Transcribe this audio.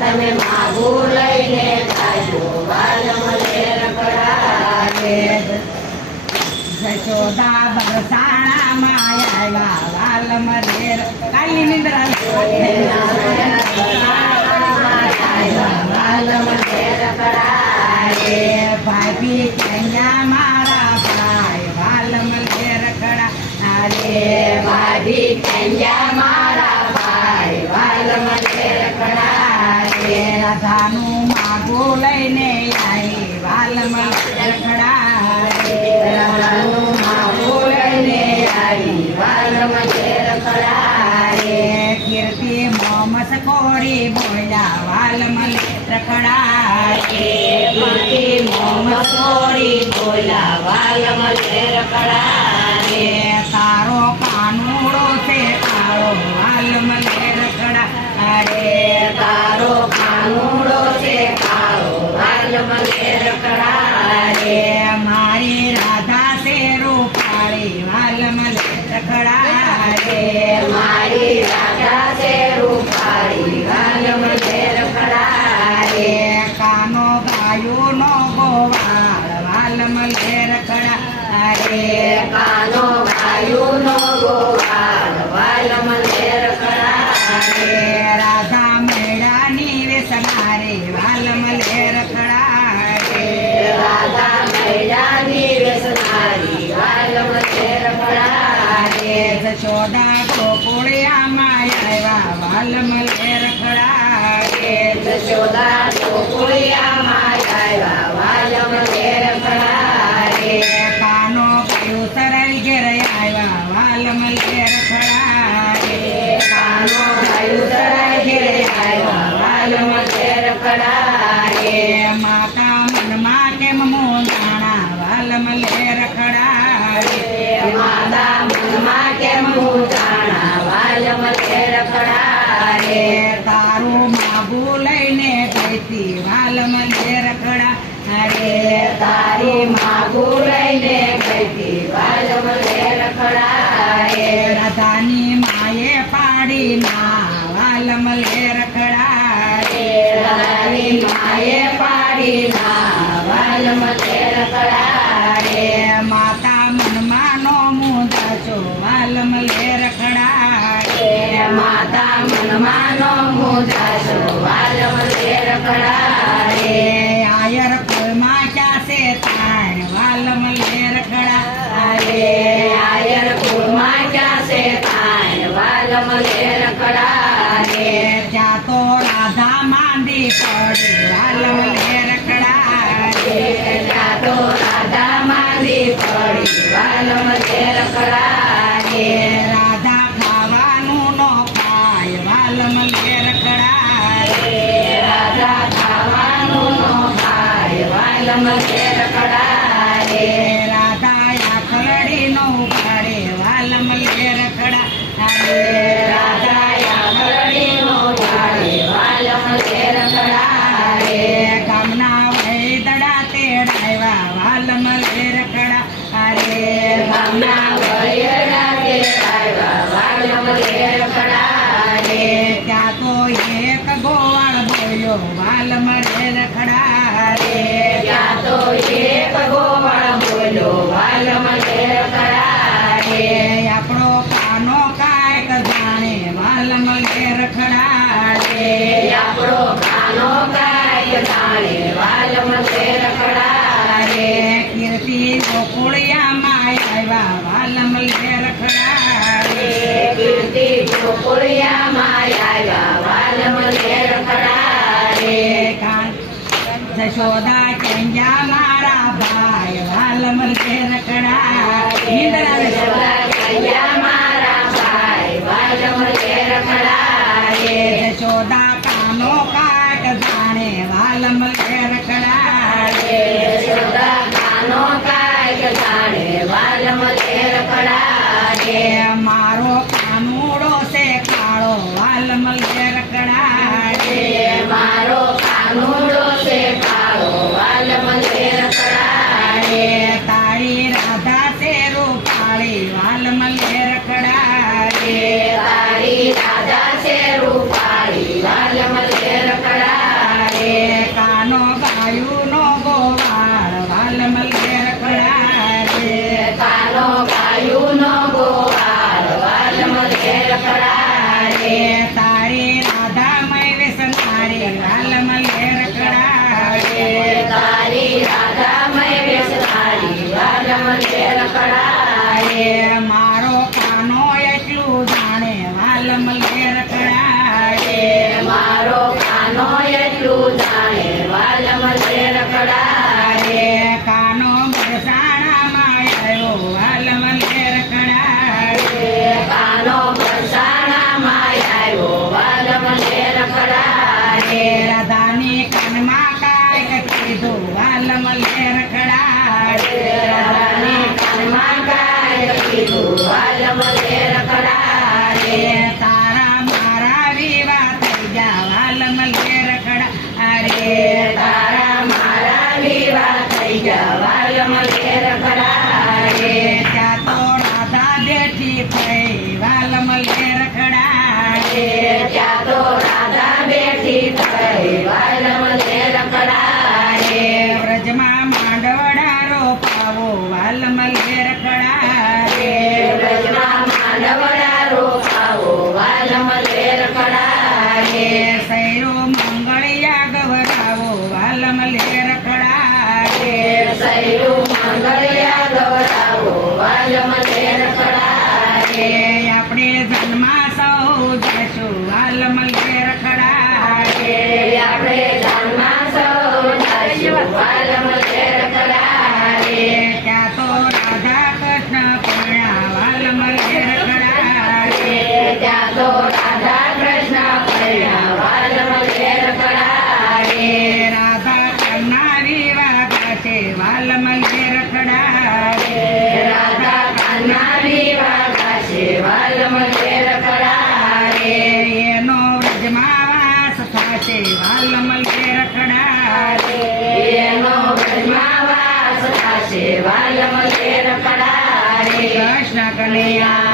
તમે માગું લઈને જાજો વાલમ રખડા રે જશોદા બરસાણા માયા વાલમ રે કાલી નિંદ્રા વાલમ રખડા રે ભાભી કન્યા મારા ભાઈ વાલમ રખડા રે ભાભી કન્યા મારા ભાઈ વાલમ રખડા રે રાધાનું માગું લઈને આવી વાલમ રખડા રે રાધાનું માગું લઈને આવી વાલમ રખડા રે કીર્તિ મોમસ કોડી બોલ્યા વાલમ રખડા રે મોહમ્મદ કોરી બોલા વાલમ રખડા રે તારો કાનુડો છે કાળો વાલમ રખડા રે તારો કાનુડો છે કાળો વાલમ રખડા રે મારી રાધા છે રૂપાળી વાલમ રખડા રે મારી રાધા છે રૂપાળી વાલમ રખડા રે કાનો ગાયો નો ગોવાળ વાલમ રખડા રે કાનો ગાયું નો ગોવાળ વાલમ રખડા રે રાધા મેળાની વેસનારે વાલમ રખડા રે રાધા મૈયાની વેસનારી વાલમ રખડા રે જશોદા ગોકુળિયામાં આવ્યા વાલમ રખડા રે જશોદા ગોકુળિયામાં આવ્યા વાલમ રખડા રે કાનો ગયું તરાઈ ઘેર આવ્યા વાલમ રખડા રે કાનો ગાયું તરાઈ ઘેરે આવ્યા વાલમ રખડા રે માતા મનમાં કેમ મોંધાણા વાલમ રખડા રે માતા મનમાં કેમ જાણા વાલમ રખડા રે તારું માગું લઈને ગઈતી વાલમ રખડા રે તારી માગું લઈને ગઈ વાલમ રખડા રે રાધાની માએ પાડી ના વાલમ રખડા રે તારી માએ પાડી ના વાલમ રખડા રે માતા મનમાં નો મુંદાચો વાલમ રખડા રે માતા મનમાં નો મુજાશો વાલમ રખડા રે આયર કુળમાં ક્યાં છે તાણ વાલમ રખડા રે આયર કુળમાં ક્યાં છે તાણ વાલમ રખડા રે ત્યાં તો રાધા માંડી પડી વાલમ રખડા રે ત્યાં તો રાધા માંડી પડી વાલમ રખડા રે રાધા ખાવાનું નો ખાય વાલમ રખડા રે રાધા ખાવાનું નો ખાય વાલમ રખડા રે રાધા આખડી નો ઉપાડે વાલમ રખડા રે રાધા યામરડી નો પાડે વાલમ રખડા રે ગામના વૈદડા તેડાવ્યા વાલમ રખડા રે ગામના વૈયડા કે આવ્યા વાલમ રખડા રે ત્યાં તો એક ગોવાળ બોલ્યો વાલમ રખડા રે ત્યાં તો એક ગોવાળ બોલ્યો વાલમ રખડા રે આપણો કાનો કાંઈક જાણે વાલમ રખડા રે આપણો કાનો કાય જાણે વાલમ રખડા રે કીર્તિ ગોકુળિયામાં આવ્યા વાલમ રખડા રે કીર્તિ ગોકુળિયામાં આવ્યા વાલમ રખડા રે જશોદા કન્યા મારા ભાઈ વાલમ રખડા નિંદ્રા જશોદા કન્યા મારા ભાઈ વાલમ રખડા રે જશોદા કાનો કાટ જાણે વાલમ રખડા રે જશોદા કાનો કાય જાણે વાલમ રખડા રે મારો કાનુડો છે કાળો વાલમ રખડા રે મારો કાનુડો છે કાળો વાલમ રખડા રે તારી રાધા છે રૂપાળી વાલમ રખડા રે તારી રાધા છે રૂપાળી વાલમ રખડા પૂજ્યા વાલમ લેર કડારે ત્યાં તો રાધા બેઠી થઈ વાલમ લેર કડારે ત્યાં તો રાધા બેઠી થઈ વાલમ લેર કડારે વ્રજમાં માંડવડા રોપાવો વાલમ લેર કડારે વ્રજમાં માંડવડા રોપાવો વાલમ લેર કડારે સૈરો મંગળિયા ગવરાવો વાલમ લેર કડારે સૈરું મંગળિયા ગવરાવો વાલમ લેર કડારે આપણે જન્મા સૌ જશું વાલમ લેર કડારે આપણે ધર્મા સૌ જઈશું વાલમ લેર કડારે ત્યાં તો રાધા કૃષ્ણ પરણ્યા વાલમ લેર કડારે ત્યાં તો રાધા કૃષ્ણ પરણ્યા વાલમ લેર કડારે રાધા કરનારી વાગા છે વાલમ લેર કડારે રાધા કાનારી વાગા છે વાલમ લેર કડારે એનો વ્રજમાં વાસ થશે વાલમ લેર કડારે એનો વ્રજમાં વાસ થશે વાલમ લેર કડારે કૃષ્ણ કનૈયા